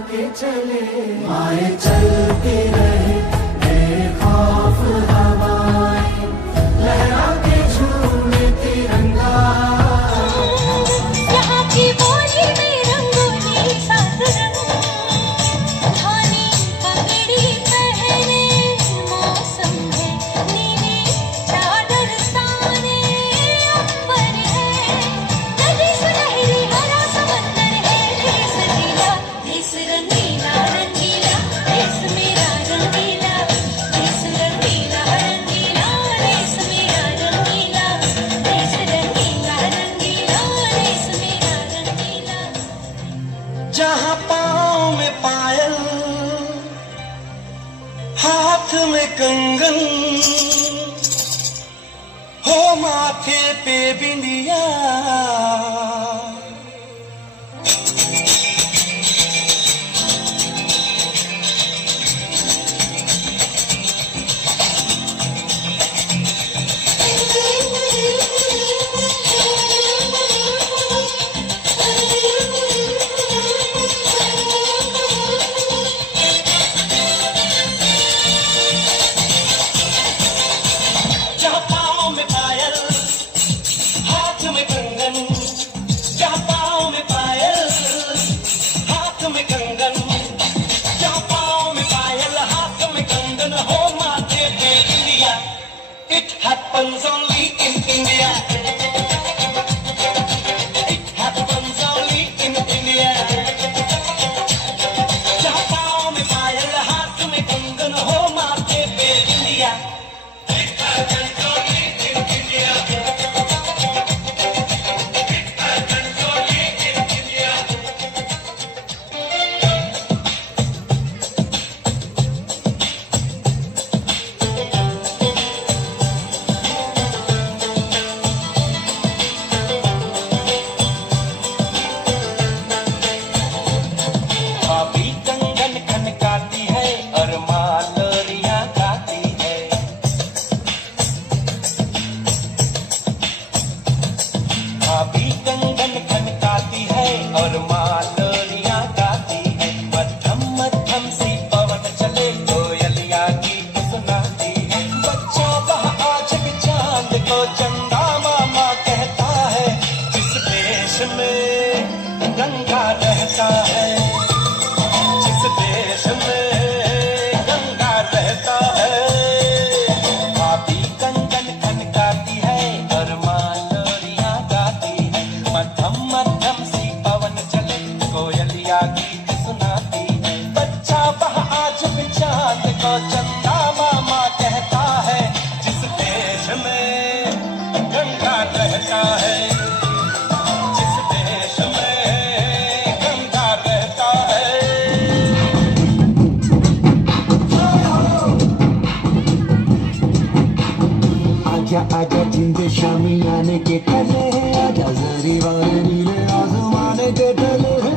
के चले, आए चलती रहे बेखौफ हवाएं, लहरा के झूमे तिरंगा। यहाँ की बोली में रंगोली सात रंग, धानी पगड़ी पहने मौसम है, नीली चादर ताने अंबर है, नदी सुनहरी हरा समंदर है, देश रंगीला रंगीला, देश मेरा रंगीला, देश रंगीला रंगीला, देश मेरा रंगीला, देश रंगीला रंगीला, देश मेरा रंगीला। जहाँ पाँव में पायल, हाथ में कंगन, हो माथे पे बिंदिया, जहाँ पाँव में पायल, हाथ में कंगन, जहाँ पाँव में पायल, हाथ में कंगन, जहाँ पाँव में पायल, हाथ में कंगन, हो माथे पे बिंदिया। It happens only in India. It happens only in India. जहाँ पाँव में पायल, हाथ में कंगन, हो माथे पे बिंदिया। It happens only in India. It happens only in India. भाभी कंगन खनकाती है और मालरियाँ गाती है। भाभी कंगन खनकाती है और मालरियाँ गाती है। मध्यम मध्यम सी पवन चले, कोयलिया गीत सुनाती है। बच्चा वह आज भी चांद को चंदा मामा कहता है। जिस देश में गंगा रहता है, जिस देश में गंगा रहता है, भाभी कंगन खनकाती है और मालरियाँ गाती है। मध्यम मध्यम सी पवन चले, कोयलिया गीत सुनाती है। बच्चा वह आज भी चांद को चंदा मामा कहता है। जिस देश में गंगा रहता है, जिस देश में गंगा रहता है। आजा आजा जिंदे शामी आने के टले हैं, आजा जरी वाले नीले आसमाने के टले हैं।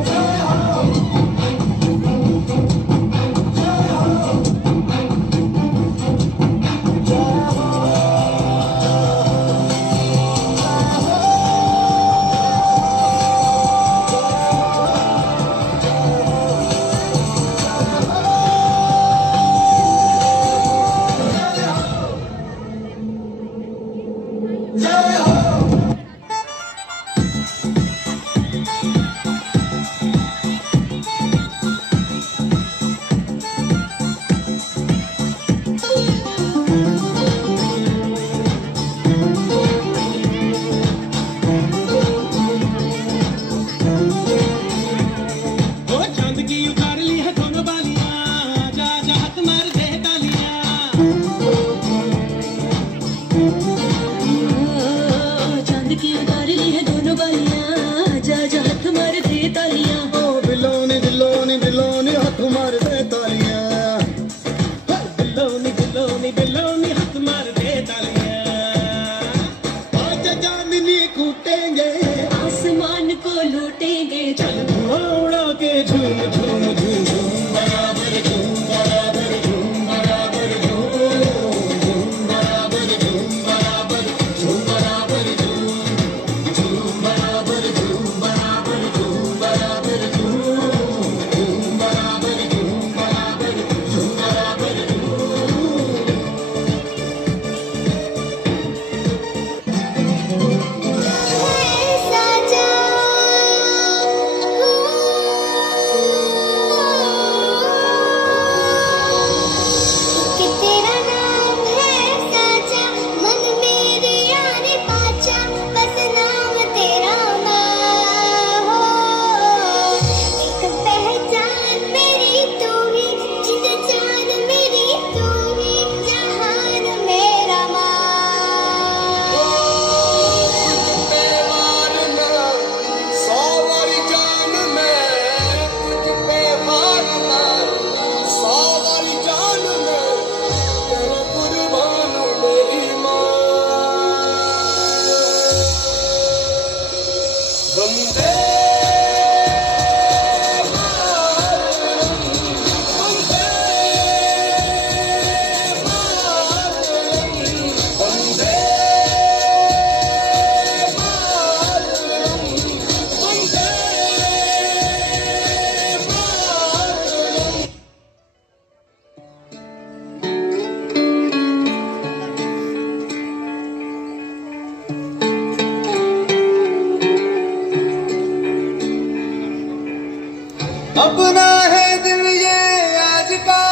अपना है दिल ये आज का,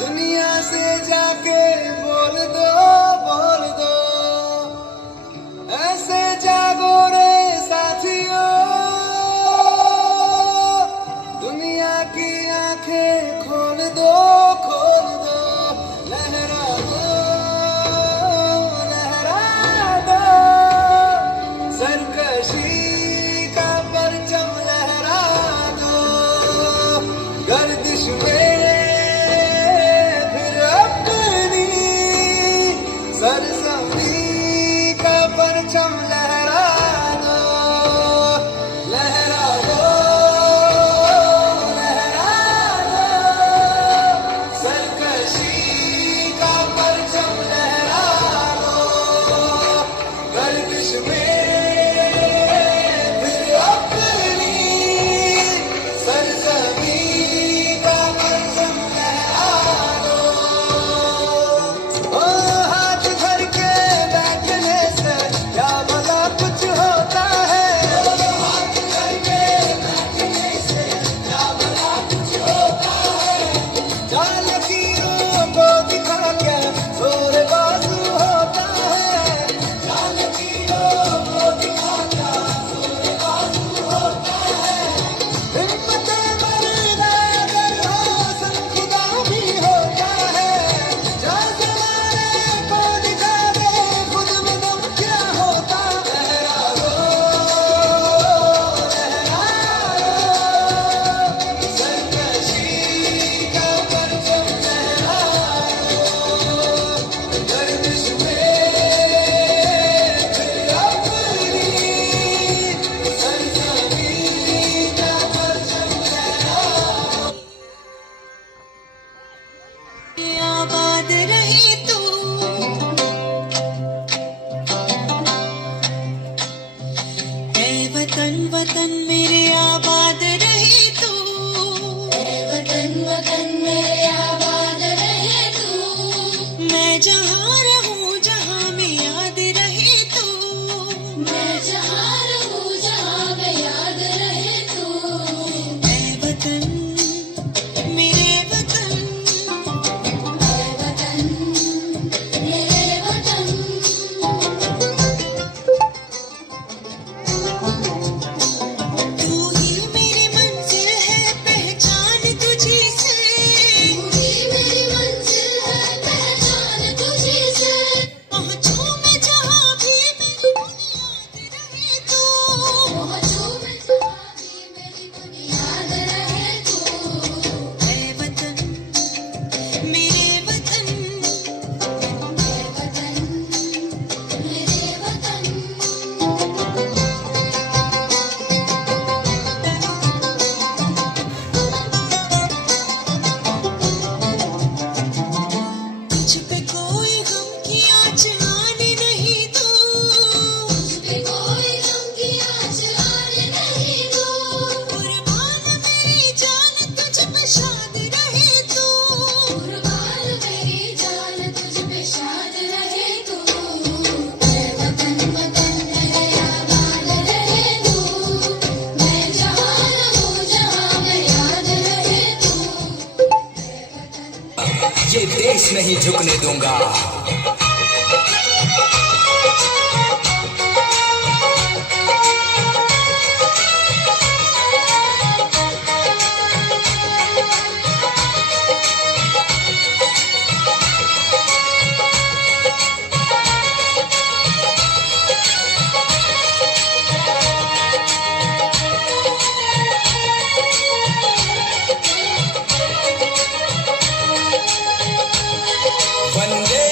दुनिया से जाके बोल दो, बोल दो। ऐसे जागो रे साथियों, दुनिया की आंखें खोल दो, खोल दो। लहरा दो, लहरा दो, सरकशी का परचम लहरा दो। गर्दिश में फिर अपनी सरजमी का परचम लहरा दो, लहरा दो, लहरा दो। सरकशी का परचम लहरा दो। गर्दिश में फिर अपनी सरजमी का परचम लहरा दो। ओ हाथ भर के बैठने से क्या भला कुछ होता है। हाथ भर के बैठने से क्या भला कुछ होता है। जाल कीरों को दिखा के जोर बाजू होता है। जाल कीरों को दिखा के जोर बाजू होता है। हिम्मत मर्दा अगर हो संखुदा भी होता है। जा जमाने को दिखा दे खुद में दम क्या होता। लहरा दो, लहरा दो, सरकशी का परचम लहरा दो। गर्दिश में फिर अपनी सरजमी का परचम लहरा दो। आबाद रही तू, ऐ वतन वतन मेरे आबाद रही तू। वतन वतन मेरे आबाद रहे तू। मैं जहाँ रहूँ जहाँ में याद रही तू। मैं जहाँ रहूँ जहाँ में याद रहे तू। ऐ वतन मेरे वतन, ऐ वतन मेरे वतन। तू ही मेरी मंजिल है पहचान तुझी से। तू ही मेरी मंजिल है पहचान तुझी से। पहुँचूं मैं जहाँ भी मेरी बुनियाद रहे तू। पहुँचूं मैं जहाँ भी मेरी बुनियाद रहे तू। ऐ वतन मेरे वतन, ऐ वतन मेरे वतन। तुझ पे कोई गम की आँच आने नहीं दूँ। तुझ पे कोई गम की आँच आने नहीं दूँ। कुर्बान मेरी जान तुझ पे शाद रहे तू। कुर्बान मेरी जान तुझ पे शाद रहे तू। ऐ वतन वतन मेरे आबाद रहे तू। मैं जहाँ रहूँ जहाँ में याद रहे तू। ये देश नहीं झुकने दूंगा। वंदे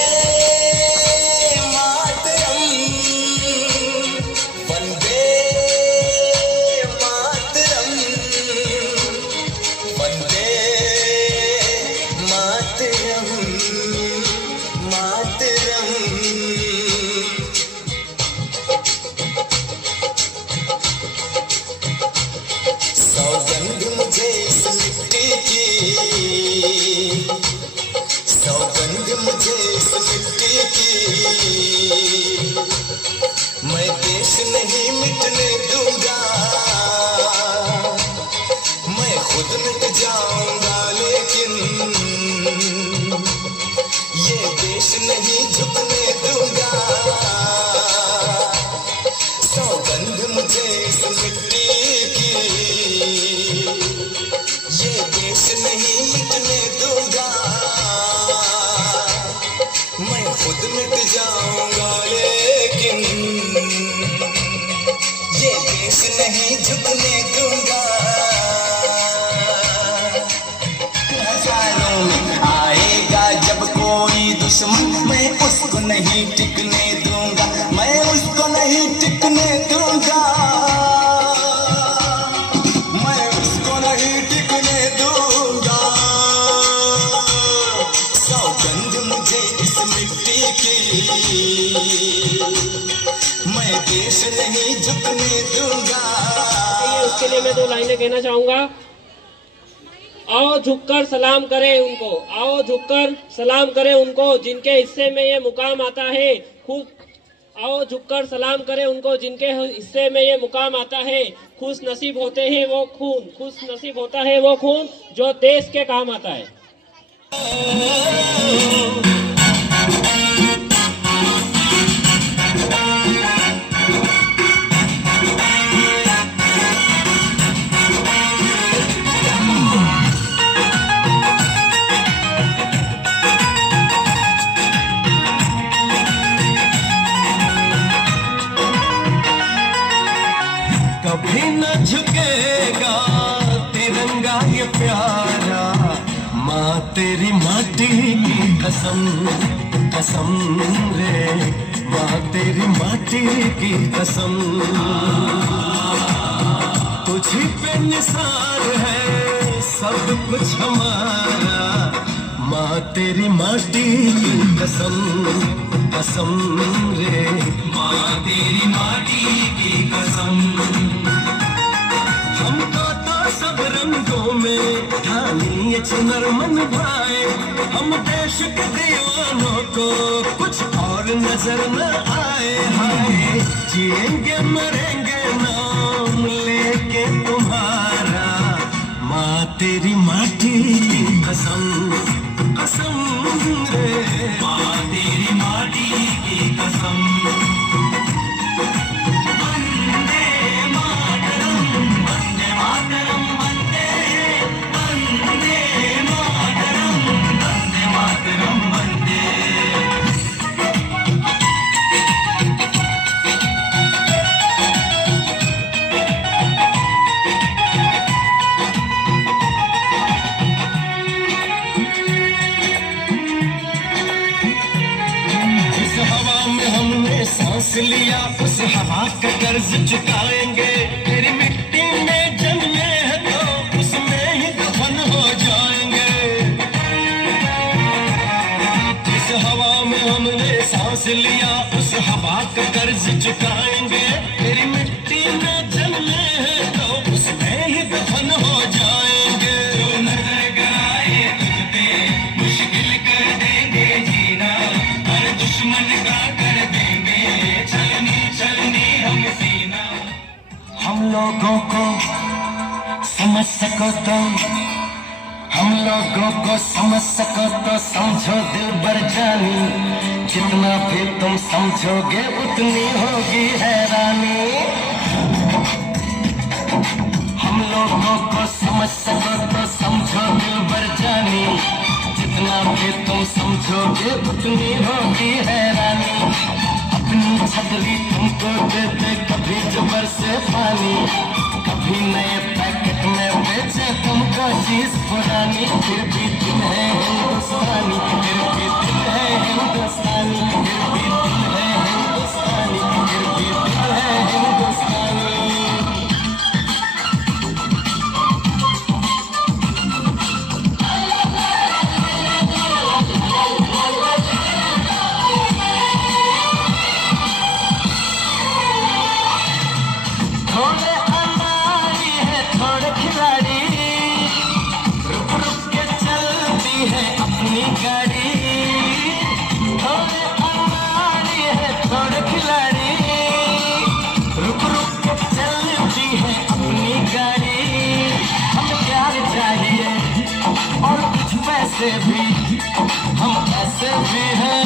मैं देश नहीं झुकने दूंगा। उसके लिए मैं 2 लाइनें कहना चाहूंगा। आओ झुककर सलाम करें उनको, आओ झुककर सलाम करें उनको जिनके हिस्से में ये मुकाम आता है। आओ झुककर सलाम करें उनको जिनके हिस्से में ये मुकाम आता है। खुश नसीब होते हैं वो खून, खुश नसीब होता है वो खून जो देश के काम आता है। कभी न झुकेगा तिरंगा ये प्यारा, माँ तेरी माटी की कसम, कसम रे माँ तेरी माटी की कसम। तुझी पे निसार है सब कुछ हमारा, माँ तेरी माटी की कसम, कसम रे माँ तेरी माटी की कसम। हमको तो सब रंगों में ढाली चुनर मन भाए, हम देश के दीवानों को कुछ और नजर न आए। हाय जिएंगे मरेंगे नाम लेके तुम्हारा, माँ तेरी माटी की कसम, कसम रे माँ तेरी माटी की कसम। सांस लिया उस हवा का कर्ज चुकाएंगे, तेरी मिट्टी में जन्मे हैं तो उसमें ही दफन हो जाएंगे। जिस हवा में हमने सांस लिया उस हवा का कर्ज चुकाएंगे, तेरी मिट्टी में जन्मे हैं तो उसमें ही दफन हो जाएंगे। जो नजर गराए तुझ पे मुश्किल कर देंगे जीना, हर दुश्मन का कर देंगे हम लोगों को समझ सको तो, हम लोगों को समझ सको तो समझो दिल भर जानी, जितना भी तुम समझोगे उतनी होगी हैरानी। हम लोगों को समझ सको तो समझो दिल भर जानी, जितना भी तुम समझोगे उतनी होगी हैरानी। अपनी छतरी तुमको देते कभी जबर से पानी, कभी नए पैकेट में बेचे तुमको चीज पुरानी। फिर भी दिल है हिंदुस्तानी, फिर भी दिल है हिंदुस्तानी, फिर भी दिल है हिंदुस्तानी, फिर भी दिल है हिंदुस्तानी। थोड़े अनाड़ी है थोड़े खिलाड़ी, रुक रुक के चलती है अपनी गाड़ी। थोड़े अनाड़ी है थोड़े खिलाड़ी, रुक रुक के चलती है अपनी गाड़ी। हमें प्यार चाहिए और कुछ पैसे भी, हम ऐसे भी हैं,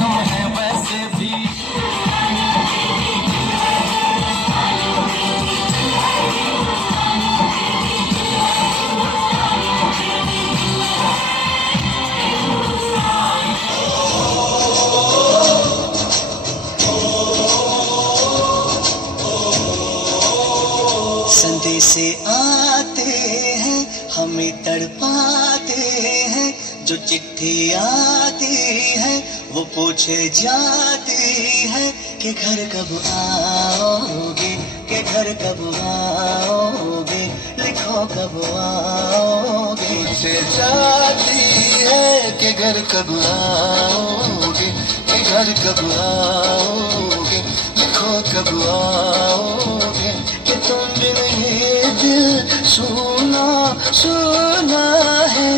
हम हैं वैसे भी। संदेशे आते हैं हमें तड़पाते हैं, जो चिट्ठी आती है वो पूछे जाती है कि घर कब आओगे, कि घर कब आओगे, लिखो कब आओगे। पूछे जाती है कि घर कब आओगे, कि घर कब आओगे, लिखो कब आओगे कि तुम बिन ये दिल सुना सुना है।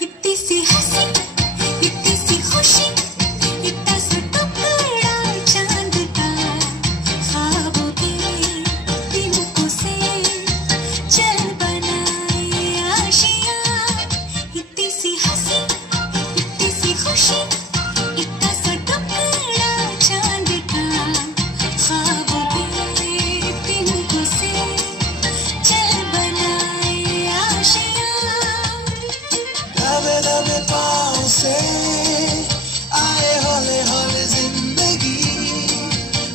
इतनी सी हंसी, इतनी सी खुशी, इतना सा टुकड़ा चांद का, ख्वाबों के तिनकों से चल बनाए आशियाँ। इतनी सी हंसी, इतनी सी खुशी, इतना सा टुकड़ा चांद का, ख्वाबों के तिनकों से चल बनाए आशियाँ। दबे दबे पाँव से आए हौले हौले जिंदगी,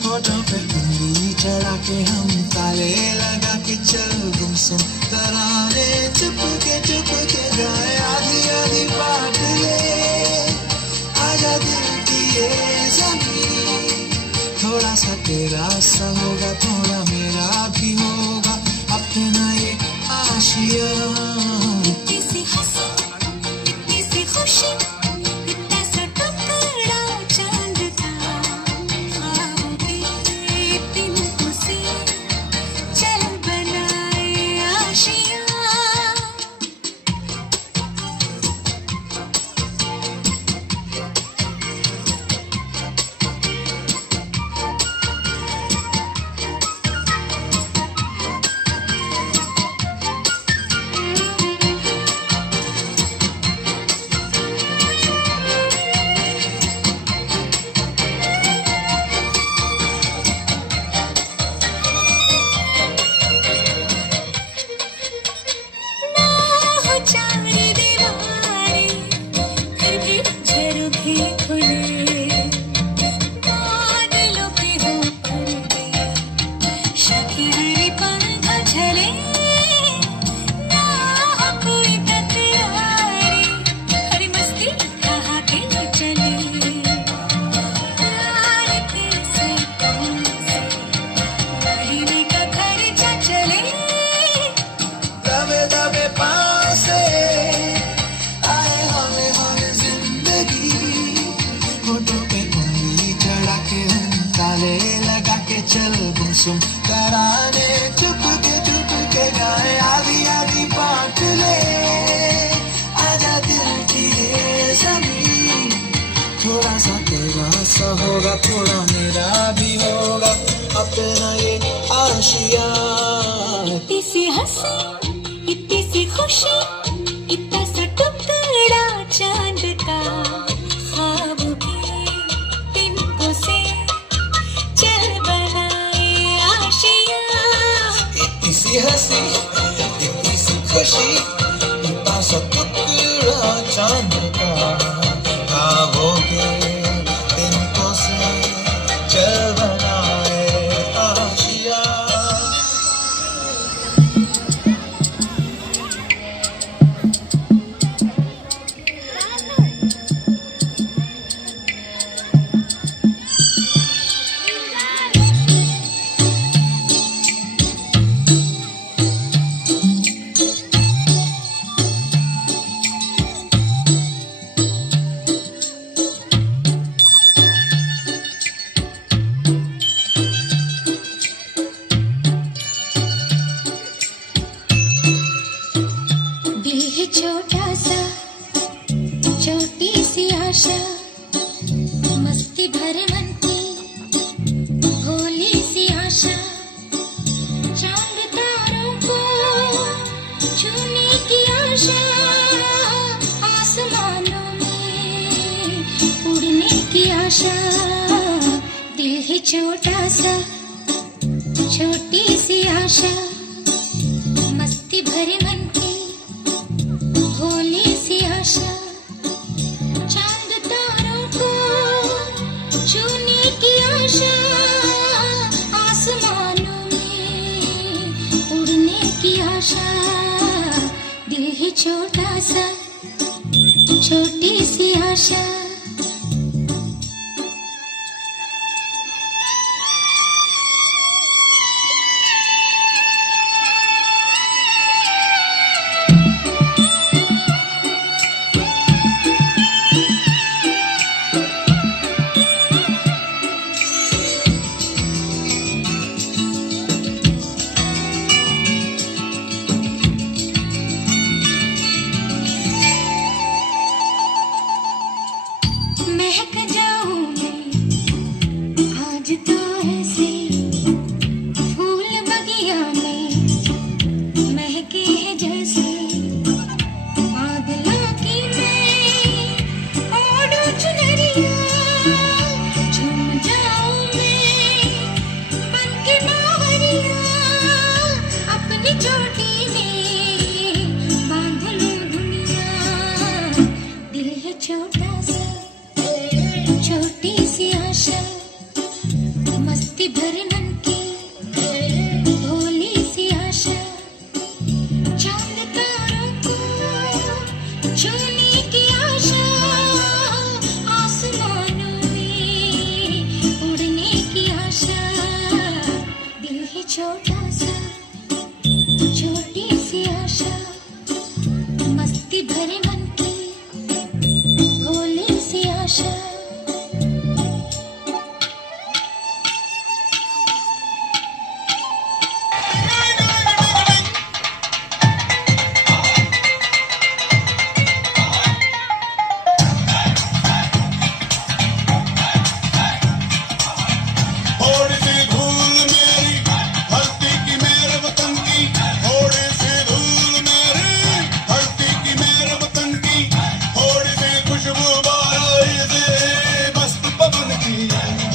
होठों पे उंगली चढ़ा के हम ताले लगा के चल गुमसुम तराने चुपके गाए। आधी आधी बात ले आजा दिल की ये ज़मीं, थोड़ा सा तेरा सा होगा, थोड़ा मेरा भी होगा, अपना ये आशिया। इतनी सी हंसी, इतनी सी खुशी, इतना सा टुकड़ा चांद का, ख्वाबों के तिनकों से चल बनाए आशियाँ। ना हो चार दीवारें, फिर भी झरोखे खुले, बादलों के हो पर्दे, शकीरी पंख झले। ना हो कोई तकरारी, हर मस्ती कहाँ के चले, प्यार कैसे कौन से महीने का खर्चा चले। दबे दबे पाँव से आए हौले हौले जिंदगी, होठों पे उंगली चढ़ा के हम ताले लगा के चल गुमसुम तराने चुपके गाए। आधी आधी बात ले आजा दिल की ये ज़मीं, थोड़ा सा तेरा सा होगा, थोड़ा मेरा भी होगा, अपना ये आशिया। इतनी सी हंसी, इतनी सी खुशी, इतना सा टुकड़ा चांद का, ख्वाबों के तिनकों से चल बनाए आशियाँ। इतनी सी हंसी, इतनी सी खुशी, इतना सा टुकड़ा चांद का, ख्वाबों के तिनकों से चल बनाए आशिया। है छोटा सा, छोटी सी आशा, मस्ती भरे मन की भोली सी आशा, चांद तारों को छूने की आशा, आसमानों में उड़ने की आशा। दिल है छोटा सा, छोटी सी आशा। महक जाऊं मैं आज तो ऐसे, फूल बगिया में महके हैं जैसे, बादलों की मैं ओढ़ूं चुनरिया, झूम जाऊं मैं बनके बावरिया, अपनी चोटी में बांध लूं दुनिया। दिल है छोटा सा, छोटी सी आशा, मस्ती भरे मन की भोली सी आशा, चांद तारों को छूने की आशा, आसमानों में उड़ने की आशा। दिल है छोटा सा, छोटी सी आशा, मस्ती भरे मन की भोली सी आशा। थोड़ी सी धूल मेरी हस्ती की मेरे वतन की, थोड़ी सी धूल मेरी हस्ती की मेरे वतन की, थोड़ी सी खुशबू बाराई से मस्त पवन की,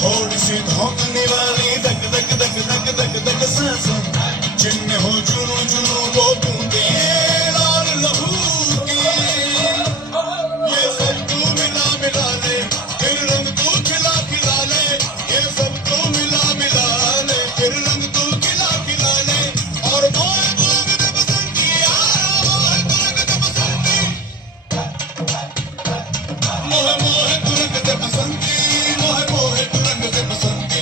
थोड़ी सी धोखने वाली धक धक धक धक धक धक सांसों, जिनमें हो जुनू जुनू वो बूंदे लाल लहू की। ये सब तू मिला मिला ले, फिर रंग तू खिला खिला ले, ये सब तू मिला मिला ले, फिर रंग तू खिला खिला ले। और मोहे मोहे दे बसंती यारा, मोहे तुरंग दे बसंती, मोहे मोहे तुरंग दे बसंती, मोहे मोहे तुरंग दे बसंती।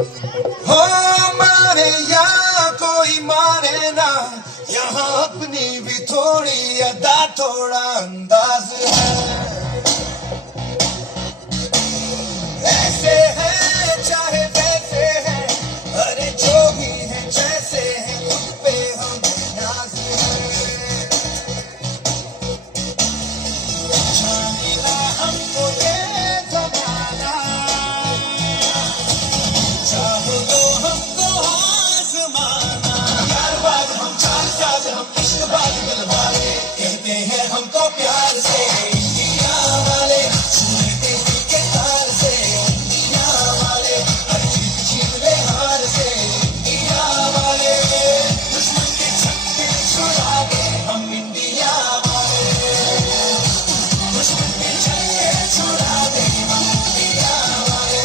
हो मारे या कोई मारे ना, यहाँ अपनी भी थोड़ी अदा थोड़ा अंदाज है। ऐसे है चाहे वैसे है, अरे जो भी है जैसे है, खुद पे हम नाज है। जानेला हमको ये जमाना, चाहो तो हमको आज़माना। यार बात हम चार साज, हम इश्क बात दिल वाले, कहते हैं हमको प्यार से इंडिया वाले, सुनते दिल के तार से इंडिया वाले, हर जीत छीन ले हार से इंडिया वाले, दुश्मन के छक्के छुड़ा दे हम इंडिया वाले, दुश्मन के छक्के छुड़ा दे हम इंडिया वाले।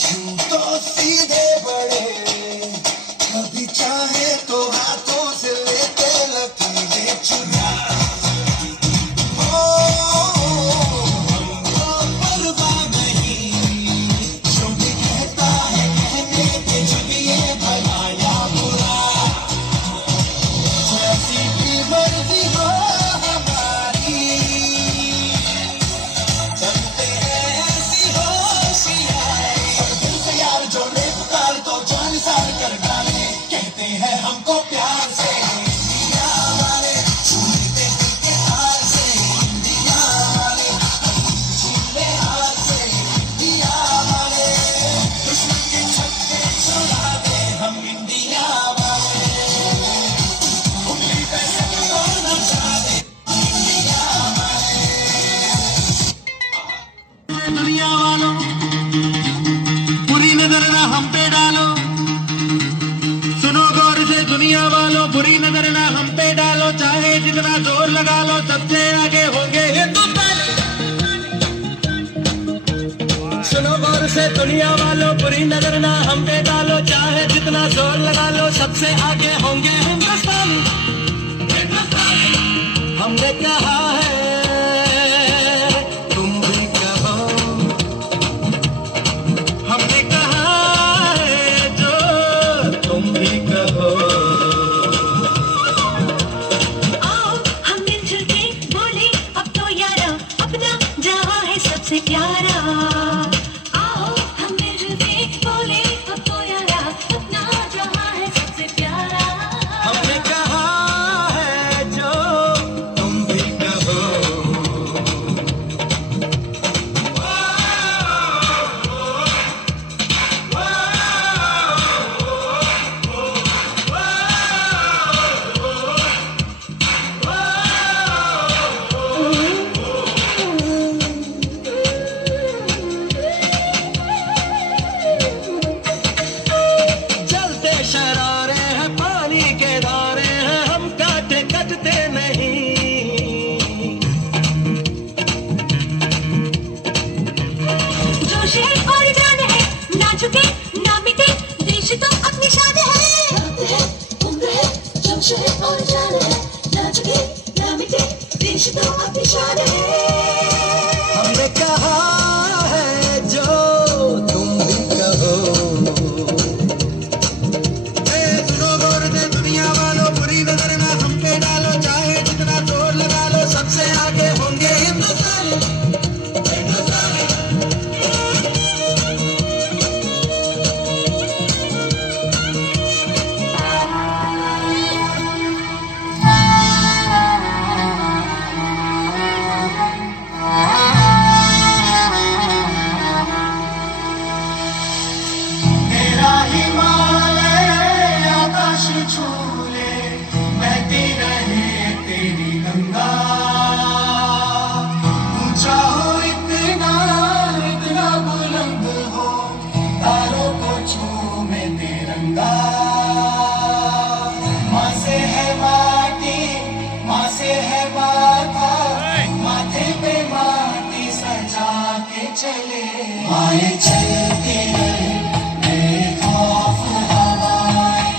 यूं तो सीधे बड़े, कभी चाहे तो हाथों से लेते लकीरें चुरा। ओ, हमको परवाह नहीं, जो भी कहता है कहने के, जब ये भला या बुरा, जैसी भी मर्जी हो हमारी, चलते हैं ऐसी होशियारी। और दिल से यार जोड़े पुकार तो जान सार कर डाले, कहते हैं हमको प्यार से इंडिया वाले, छूते दिल के हार से इंडिया वाले, छीन ले हार से इंडिया वाले, दुश्मन के छक्के छुड़ा दे हम इंडिया वाले, उंगली पे सबको नचा दे इंडिया वाले। दुनिया वालों बुरी नजर ना हम पे डालो, सुनो गौर से दुनिया वालों, बुरी नजर ना हम पे डालो, चाहे जितना जोर लगा लो, सबसे आगे होंगे हिंदुस्तान। सुनो गौर से दुनिया वालों, बुरी नजर ना हम पे डालो, चाहे जितना जोर लगा लो, सबसे आगे होंगे हिंदुस्तानी। हमने कहा है तुम भी कहो, हमने कहा है जो तुम भी कहो। आओ हम मिलजुल के बोले अब तो यारा, अपना जहां है सबसे प्यारा। आओ हम मिलजुल के बोले अब तो यारा, अपना जहां है सबसे प्यारा। हमने कहा है जो तुम भी कहो। चलते शरारे हैं, पानी के धारे हैं, हम काटे कटते नहीं। जोश है और जान है, ना झुके ना मिटे, देश तो अपनी शान है। उम्र है, जोश है और जान है, ना झुके ना मिटे, देश तो अपनी शान है। हमने कहा है जो तुम भी कहो। सुनो गौर से दुनिया वालों, बुरी नजर ना हम पे डालो, चाहे जितना जोर लगा लो, सबसे आगे होंगे हिंदुस्तानी। मेरा हिमालय आकाश छू ले, बहती रहे तेरी गंगा, ऊंचा हो इतना इतना बुलंद हो, तारों को छूमे तिरंगा। माँ से है माटी, माँ से है माए चलती रहे बेखौफ हवाएं,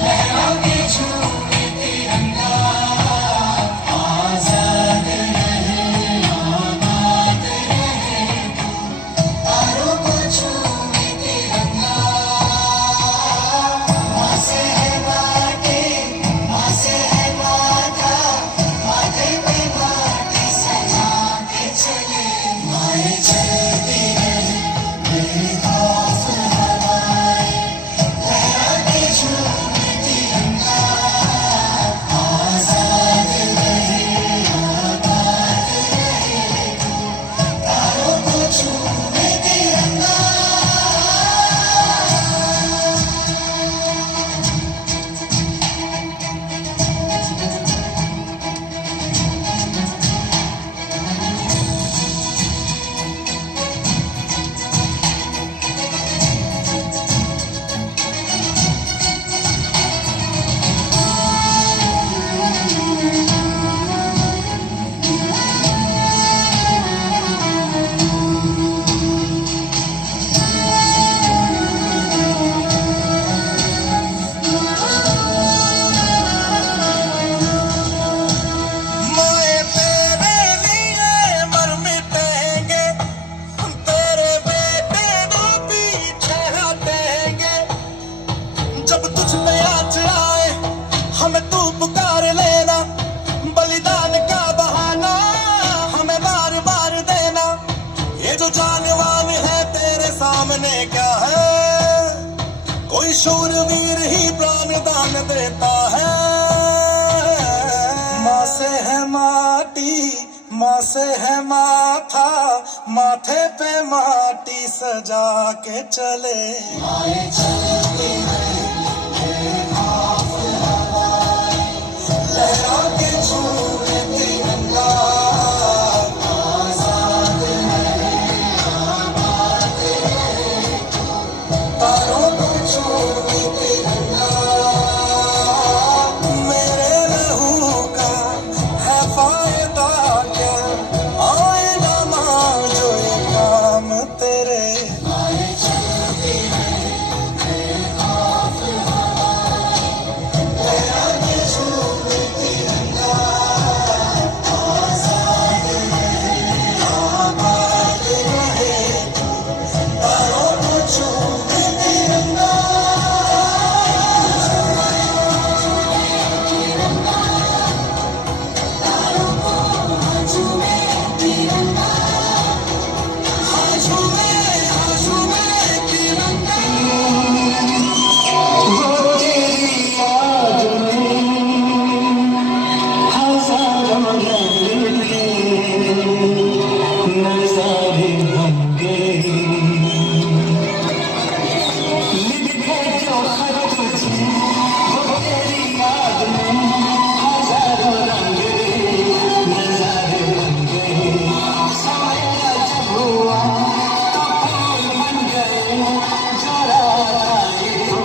लहरा के झूमे तिरंगा, आजाद रहे आबाद रहे तू, तारों को झूमे तिरंगा। माँ से है बाटे, माँ से है माथा, माथे पे माटी सजा के चले, माए चलती रहे बेखौफ हवाएं, लहरा के झूमे तिरंगा, आजाद रहे आबाद रहे तू, तारों को झूमे तिरंगा। माए तेरे लिए मर मिटेंगे, तेरे बेटे ना पीछे हटेंगे, जब तुझ पे आँच आए हमें तू पुकार लेना, बलिदान का बहाना हमें बार बार देना, ये जो जानवान है तेरे सामने क्या है, कोई शूरवीर ही प्राण दान देता है। माँ से है माटी, माँ से है माथा, माथे पे माटी सजा के चले, माए चलती रहे बेखौफ हवाएं, लहरा के झूमे तिरंगा, आजाद रहे आबाद रहे तू, तारों को झूमे तिरंगा। मेरे लहू का है फायदा क्या, आएगा माँ जो ये काम तेरे, माए चलती रहे बेखौफ हवाएं, लहरा के झूमे तिरंगा, आजाद रहे आबाद रहे तू, तारों को झूमे तिरंगा। हाँ झूमे तिरंगा। वो तेरी याद में हजारों रंग थे, नज़ारे बन गए, लिखे जो खत तुझे, वो तेरी याद में हजारों रंग नज़ारे बन गए, सवेरा जब हुआ तो फूल बन गए, जो रात आई तो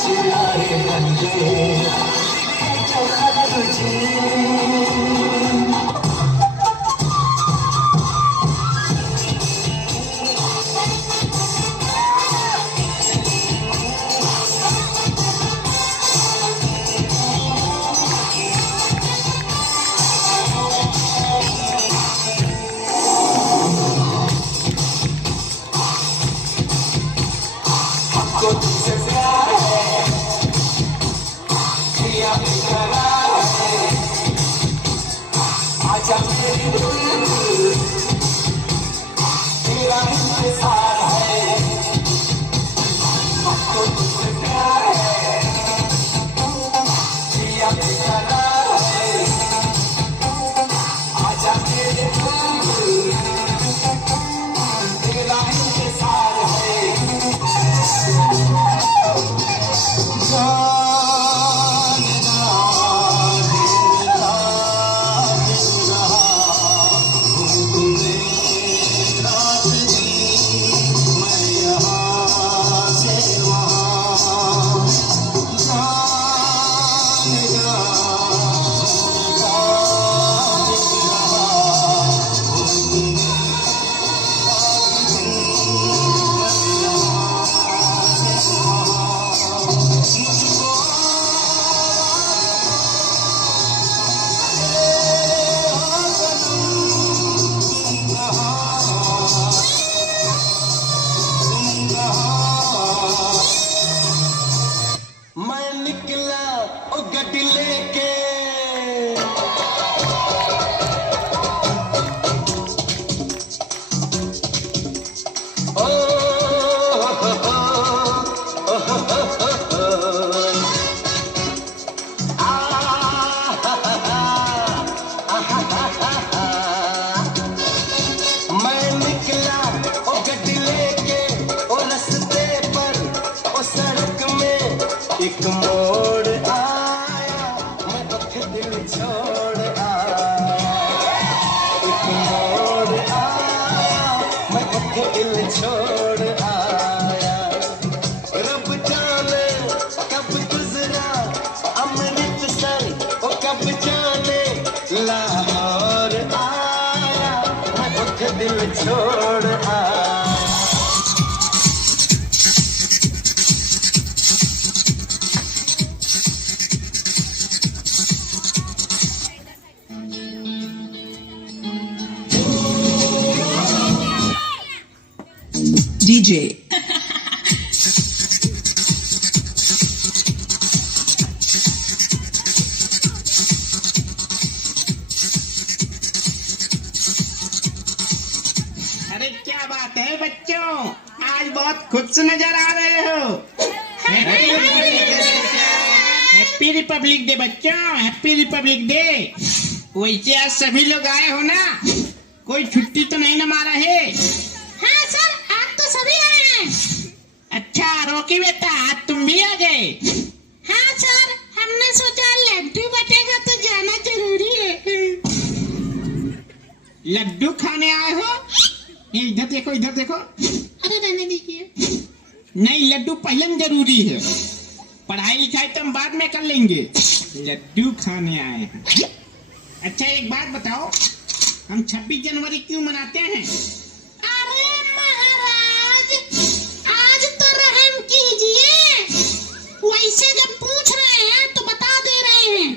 सितारे बन गए, लिखे जो खत तुझे। हमको तुझसे प्यार है, किया बेकरार है, आजा मेरी दिल, तेरा इंतजार है, हमको तुझसे प्यार है, किया बेकरार है, आजा मेरी दिल, तेरा इंतजार है। जान ना दिल ना दिल रहा, दिल छोड़ आया। रब जाने कब गुजरा अमृतसर, ओ कब जाने लाहौर आया, दुख दिल छोड़ आया। DJ. अरे क्या बात है बच्चों, आज बहुत खुश नजर आ रहे हो। हैप्पी रिपब्लिक डे बच्चों, हैप्पी रिपब्लिक डे। वैसे आज सभी लोग आए हो ना, कोई छुट्टी तो नहीं ना मारा है? हाँ सर, आज तो सभी आए हैं। अच्छा रोकी बेटा, आज तुम भी आ गए। हाँ सर, हमने सोचा लड्डू बटेगा तो जाना जरूरी है। लड्डू खाने आए हो? ये इधर देखो, इधर देखो। अरे रहने दीजिए। नहीं, लड्डू पहले में जरूरी है, पढ़ाई लिखाई तो हम बाद में कर लेंगे। लड्डू खाने आए हैं। अच्छा एक बात बताओ, हम 26 जनवरी क्यों मनाते हैं? अरे महाराज, आज तो रहम कीजिए। वैसे जब पूछ रहे हैं तो बता दे रहे हैं,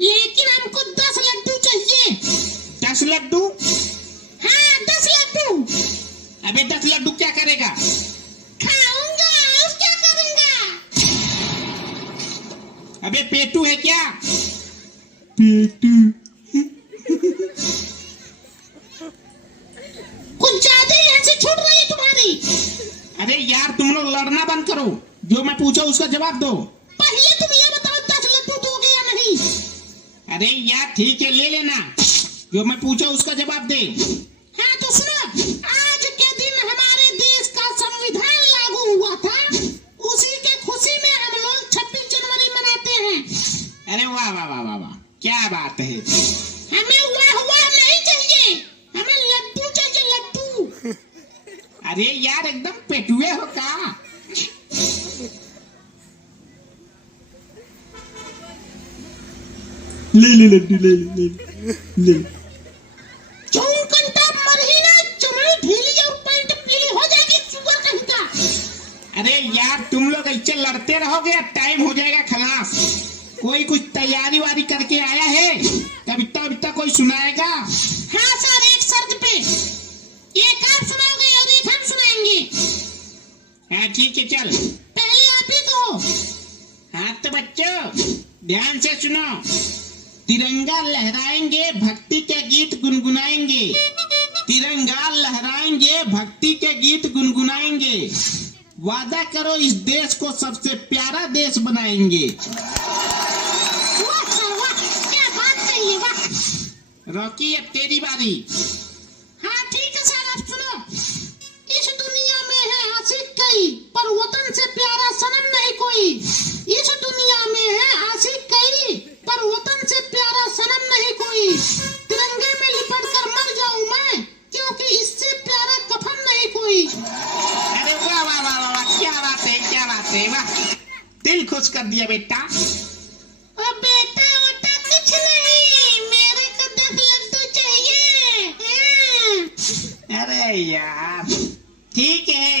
लेकिन हमको 10 लड्डू चाहिए। 10 लड्डू? हाँ 10 लड्डू। अबे 10 लड्डू क्या करेगा? खाऊंगा, और क्या करूंगा? अबे पेटू है क्या? पेटू। कुछ ज्यादा ही हंसी छूट रही है तुम्हारी। अरे यार तुम लोग लड़ना बंद करो, जो मैं पूछा उसका जवाब दो। पहले तुम ये बताओ 10 लड्डू दोगे या नहीं? अरे यार ठीक है ले लेना, जो मैं पूछा उसका जवाब दे। हाँ तो सुनो, आज के दिन हमारे देश का संविधान लागू हुआ था, उसी के खुशी में हम लोग 26 जनवरी मनाते हैं। अरे वाह वाह वाह वाह वाह, क्या बात है। हमें वाह वाह नहीं चाहिए, हमें लड्डू चाहिए, लड्डू। अरे यार एकदम पेटुए हो का? ले ले लड्डू, ले ले ले। चौंकंटा मरहीना, चमड़ी ढीली और पैंट पीली हो जाएगी शुगर कहीं का। अरे यार तुम लोग ऐसे लड़ते रहोगे, टाइम हो जाएगा खलास। कोई कुछ तैयारी वारी करके आया है? कविता कोई सुनाएगा? हाँ सर, एक शर्त पे, एक आप सुनाओगे और एक हम सुनाएंगे। हाँ ठीक है चल। पहले आप ही कहो। हाँ तो बच्चों ध्यान से सुनो। तिरंगा लहराएंगे, भक्ति के गीत गुनगुनाएंगे। तिरंगा लहराएंगे, भक्ति के गीत गुनगुनाएंगे। वादा करो इस देश को सबसे प्यारा देश बनाएंगे। वाह सर वाह, क्या बात कही है, वाह। रॉकी अब तेरी बारी। हाँ ठीक है सर, आप सुनो। इस दुनिया में है आशिक कई, पर वतन से प्यारा सनम नहीं कोई। इस दुनिया में है आशिक कई, पर वतन से प्यारा सनम नहीं कोई। तिरंगे में लिपट कर मर जाऊं मैं, क्योंकि इससे प्यारा कफन नहीं कोई। अरे वाह वाह वाह वाह, क्या बात है, क्या बात है, वाह। दिल खुश कर दिया बेटा। और बेटा वोटा कुछ नहीं, मेरे को 10 लड्डू चाहिए। अरे यार ठीक है।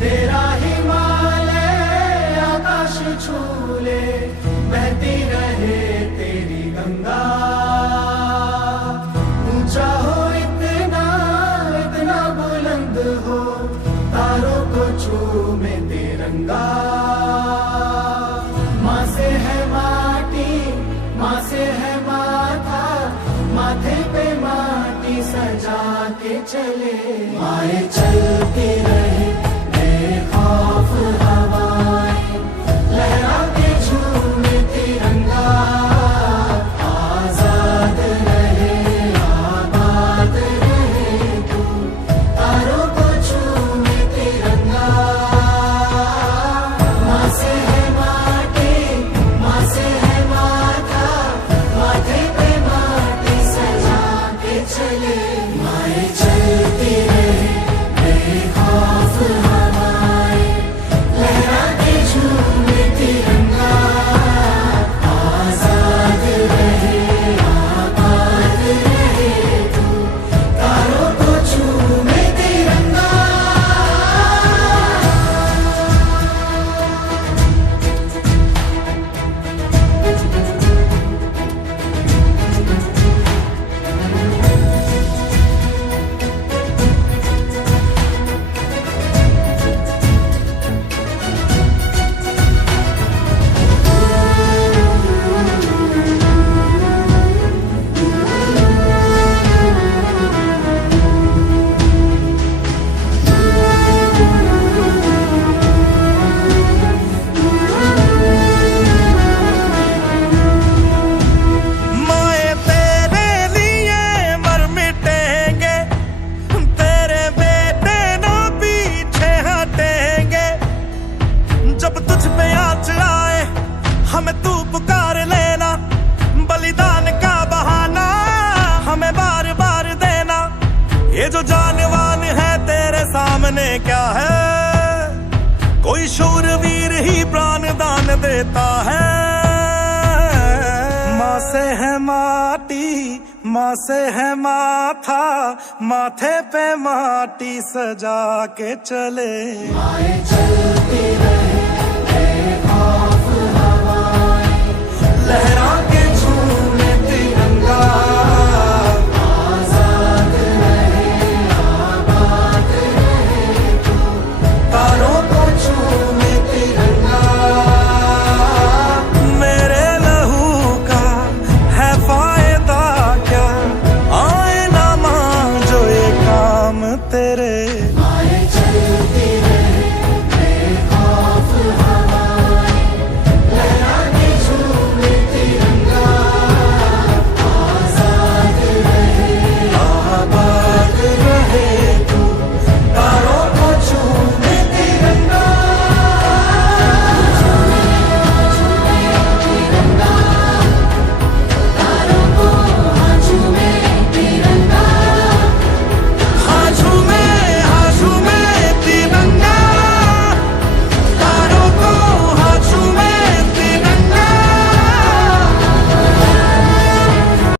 तेरा हिमालय आकाश छू ले, बहती रहे तेरी गंगा। ऊंचा हो इतना, इतना बुलंद हो, तारों को छूमे तिरंगा। माँ से है माटी, माँ से है माथा, माथे पे माटी सजा के चले। माए चलती रहे बेखौफ हवाएं, लहरा के झूमे तिरंगा। आजाद रहे देता है। माँ से है माटी, माँ से है माथा, माथे पे माटी सजा के चले। माए चलती रहे।